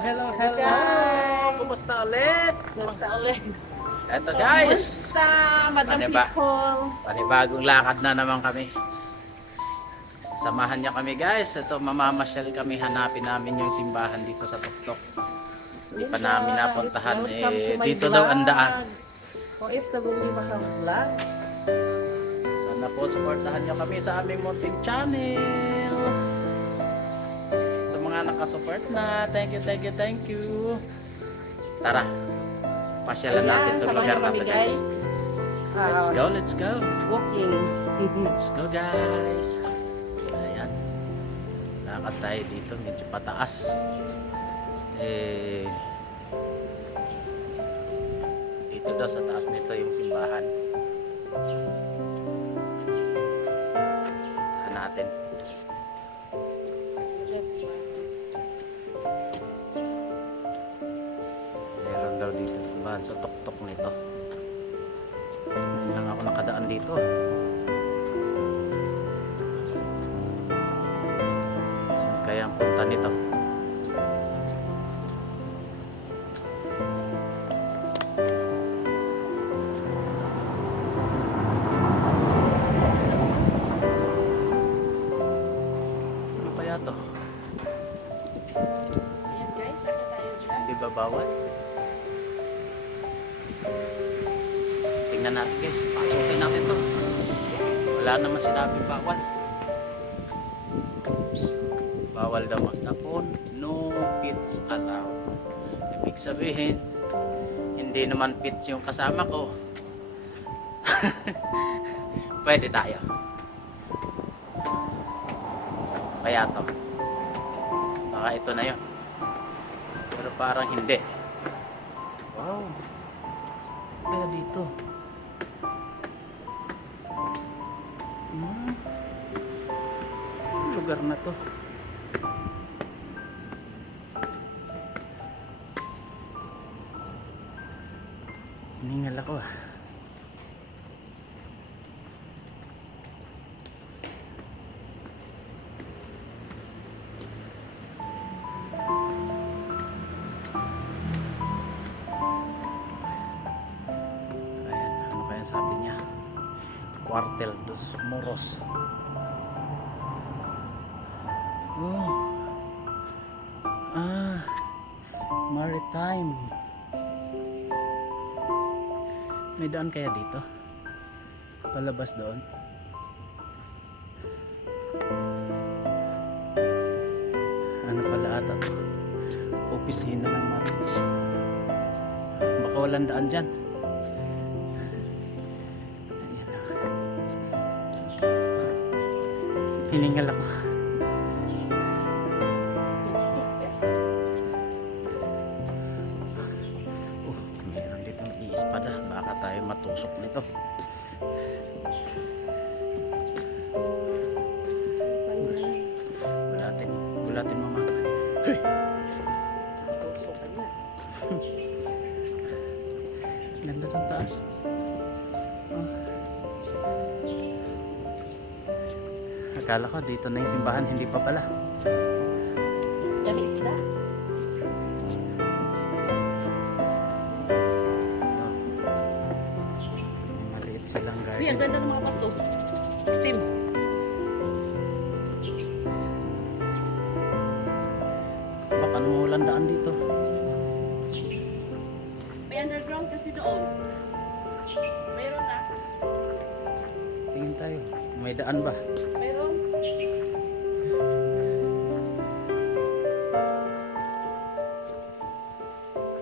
hello. Guys. Kumusta ulit? Basta ulit. Eto guys, Basta, Madam Ano ba? People. panibagong lakad na naman kami. Samahan niyo kami guys. Ito, mamamasyal kami. Hanapin namin yung simbahan dito sa Tuktok. Hindi pa namin napuntahan. Welcome to my Dito daw ang daan. OFW Macau Vlog. Sana po supportahan niyo kami sa aming munting channel. Sa mga nakasupport na, thank you. Tara, pasyalan natin itong samahan lugar niyo kami natin guys. Let's go. Walking. Let's go guys. Ayan. Lakad tayo dito, medyo pataas. Dito daw sa taas nito yung simbahan. Tahan natin. Meron daw dito simbahan sa tuktok nito. Ngayon lang ako nakadaan dito. Saan kaya ang punta nito? Ano kaya to? Ayan guys, ano tayo dyan? Di ba bawal? Tingnan natin guys, pasukin natin to. Wala naman sinabi bawal. Oops. Bawal daw magtapon. No pits allowed. Ibig sabihin, hindi naman pits yung kasama ko. Pwede tayo. Kaya to. Baka ito na yun. Pero parang hindi. Wow. Kaya dito. Lugar na to. Hiningal ako ah. Ayan, ano kaya sabi niya? Cuartel dos Moros. Oh. Maritime. May daan kaya dito? Palabas doon? Ano pala ata to? Opisina ng Marines. Baka walang daan dyan. Ayan na. Hiningal ako. Meron dito ng iispada. Baka tayo matusok nito. Gulatin mama. Hey! Tusukan na. Ganda ng taas. Oh. Akala ko dito na yung simbahan, hindi pa pala. Dami isda. Oh. Maliit silang Uy, ang garden. ganda ng mga bato. Itim. Baka numulan daan dito. May underground kasi doon. Mayroon na. Tingin tayo. May daan ba? Mayroon.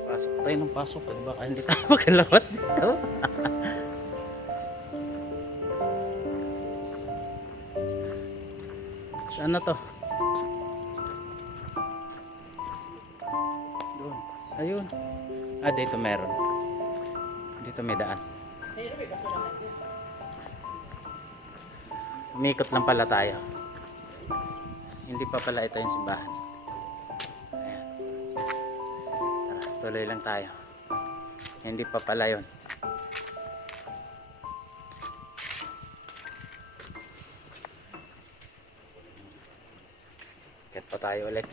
Pasok tayo ng pasok. Baka hindi tayo makalabas dito. Saan na to? Doon. Ayun. Dito meron. Dito may daan. Mayroon, may basurahan dyan. Umikot lang pala tayo. Hindi pa pala ito yung simbahan. Ayan. Tara, tuloy lang tayo. Hindi pa pala yun. Kat pa tayo ulit.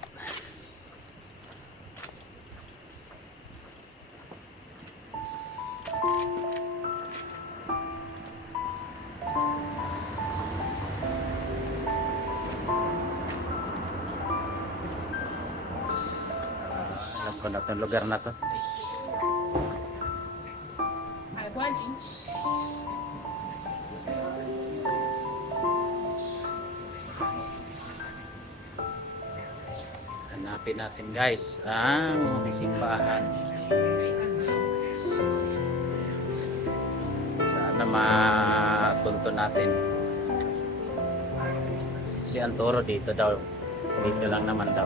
ko na itong lugar na to. Ay, 1 inch. Hanapin natin guys ang simbahan. Sana matunto natin. Si Antoro dito daw. Dito lang naman daw.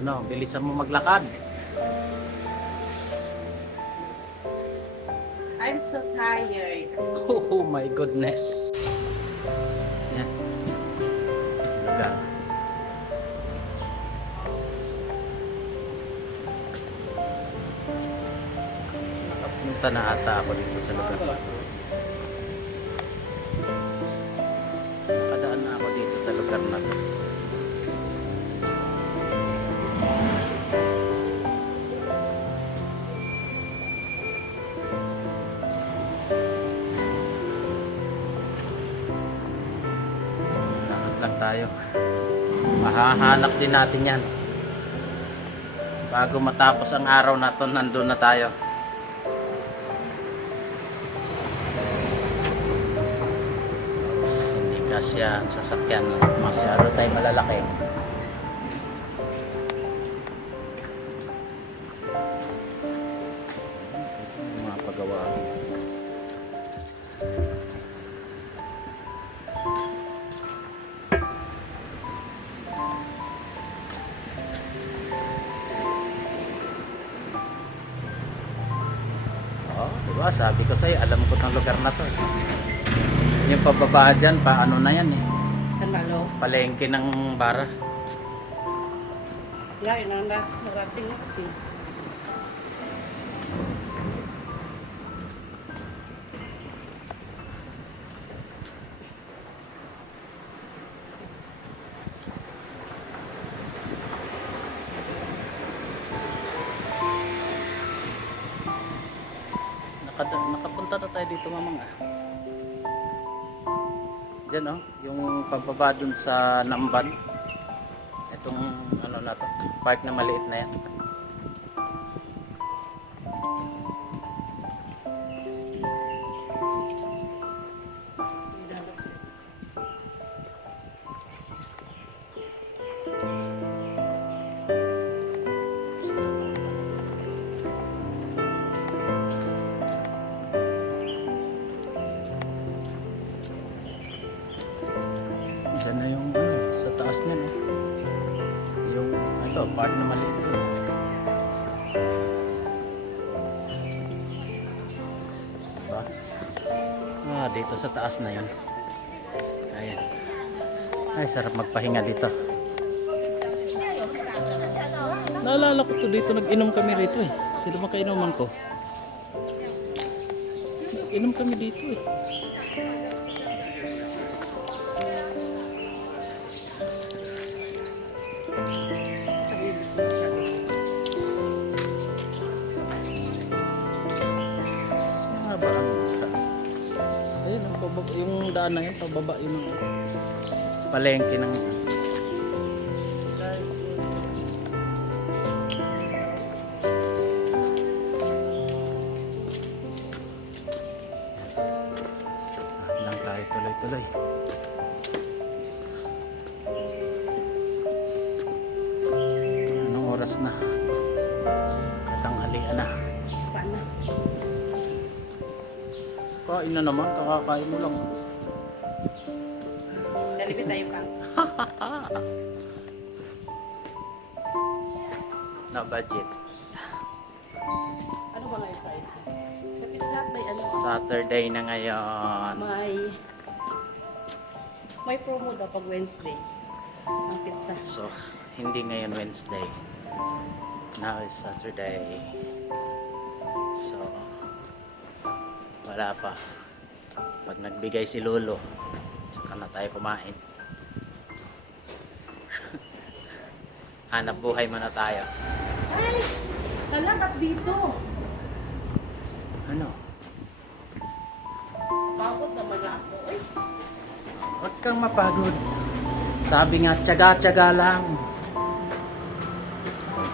Ano, bilisan mo maglakad. I'm so tired. Oh my goodness. Yan. Lugar. Nakapunta na ata ako dito sa lugar. Nakadaan na ako dito sa lugar na to. Lakad lang tayo. Mahahanap din natin yan. Bago matapos ang araw na to, nandun na tayo. Hindi kasya ang sasakyan. Masyado tayo malalaki. Mga pagawa. Oh, diba? Sabi ko sa'yo, alam ko ng lugar na to. Yung pababa dyan, paano na yan eh. San Malo? Palengke ng bara. Yeah, yun ang narating natin. Nakapunta na tayo dito mamang ah. Diyan oh, yung pababa dun sa Namban. Itong ano na to, park na maliit na yan. Diyan na yung sa taas niya no. Yung ito, part na maliit. Diba? Ah, dito sa taas na yun. Ayan. Ay, sarap magpahinga dito. Naalala ko to dito, nag-inom kami rito eh. Sino makainuman ko? Nag-inom kami dito eh. Saan ba ang ayun, ang pababa, yung daan na yun, pababa yung mga palengke ng lang tayo tuloy-tuloy. Anong oras na? Katanghalian na. Paano? Kain na naman, kakakain mo lang. Dalipin tayo ka. Na budget. Ano ba ngayon tayo? Sa Pizza Hut may ano? Saturday na ngayon. May promo daw pag Wednesday. Ang pizza. So, hindi ngayon Wednesday. Now is Saturday. So, wala pa. Pag nagbigay si Lolo, saka na tayo kumain. Hanap buhay muna tayo. Ay! Hala, ba't dito? Ano? Napapagod naman ako. Uy, Huwag kang mapagod. Sabi nga, tiyaga-tiyaga lang.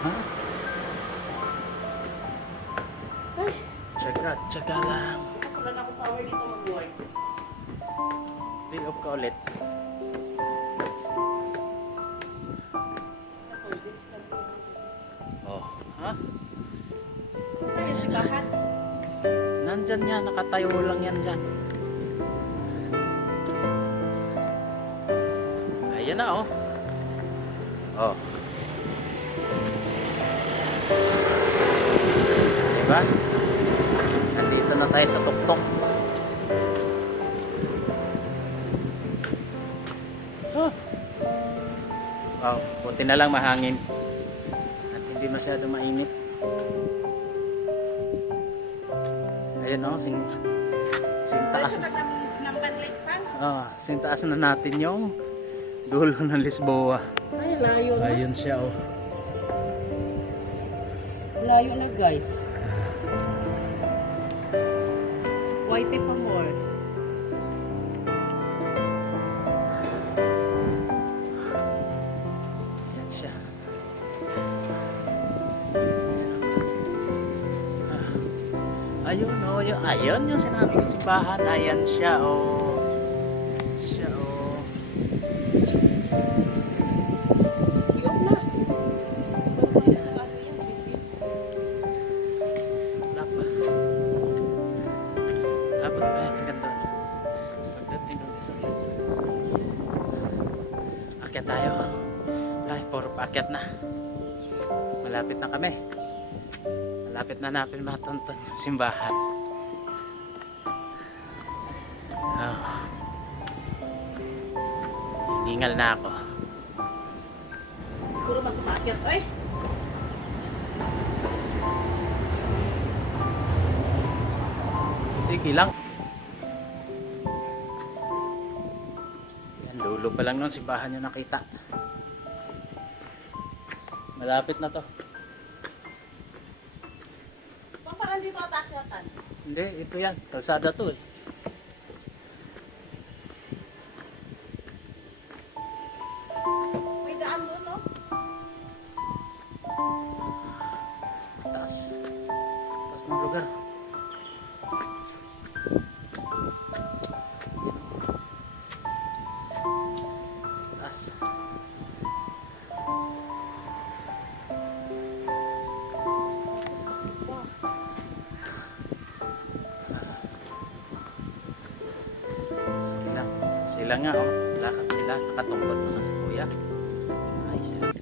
Ha? ay, Tiyaga-tiyaga lang. bukas wala na akong power dito mag-work. Day off ka ulit. Oh, ha? Gusto niya si Bahan? Nandyan yan, nakatayo lang yan dyan. Ayan na, oh. Oh. Diba? Nandito na tayo sa tuktok. Oh. Wow, buti na lang mahangin. At hindi masyado mainit. Ayan, oh, sing taas. Ng panlit pan? Sing taas na natin yung dulo ng Lisboa. Ay, layo na. Ayun siya, oh. Layo na guys. Whitey pa more. Ayan siya. Ayun, oh, ayun yung sinabi ko simbahan. Ayan siya, oh. Siya, oh. I-off na. Bago sa ano yan, videos. Wala pa. Abot pa yan hanggang doon. Pagdating ng isang yun. Akyat tayo. Ay, puro paakyat na. Malapit na kami. Malapit na natin matuntun yung simbahan. Oh. Hiningal na ako. Puro magkumakit. Ay, Sige lang. Yan, dulo pa lang nun simbahan yung nakita. Malapit na to. parang dito atakyatan. Hindi, ito yan. Kalsada to eh. May daan doon, no? Taas. Taas ng lugar. Taas. Sila nga oh. Lakad sila. Nakatungkot mga kuya. Ay sila.